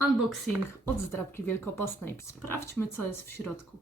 Unboxing od zdrabki wielkopostnej. Sprawdźmy, co jest w środku.